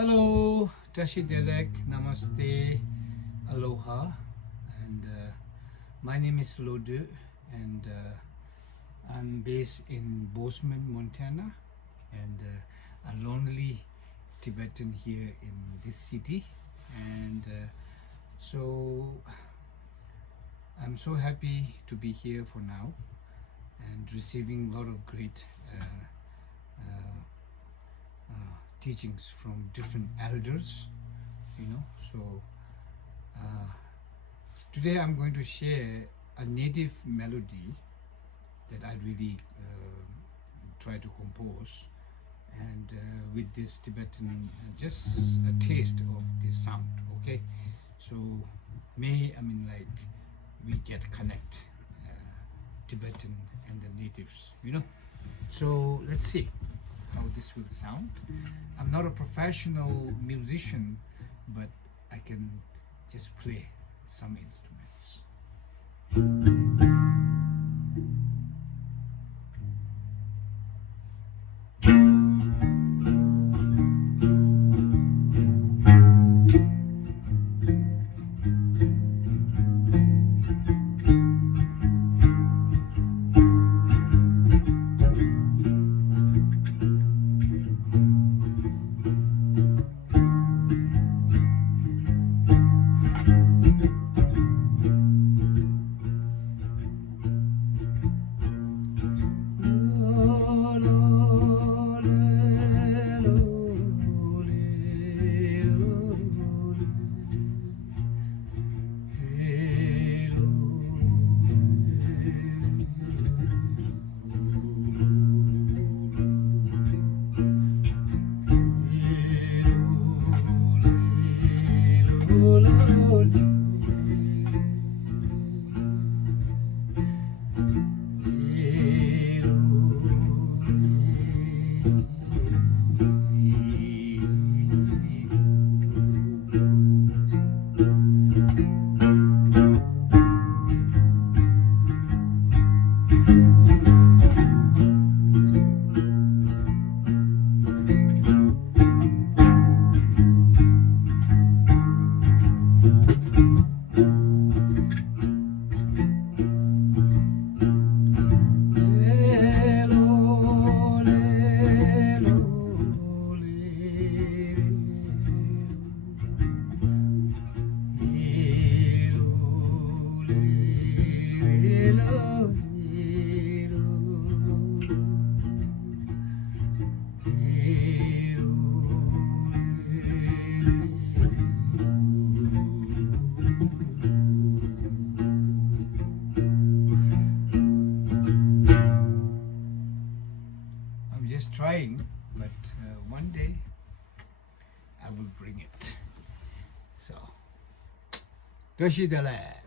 Hello, Tashi Delek, Namaste, Aloha, and my name is Lodoe, and I'm based in Bozeman, Montana, and a lonely Tibetan here in this city, and so I'm so happy to be here for now and receiving a lot of great teachings from different elders, so today I'm going to share a native melody that I really try to compose, and with this Tibetan, just a taste of this sound, okay? So we get connect Tibetan and the natives, so let's see how this will sound. I'm not a professional musician, but I can just play some instruments. I'm just trying, but one day I will bring it. So, Tashi Delek.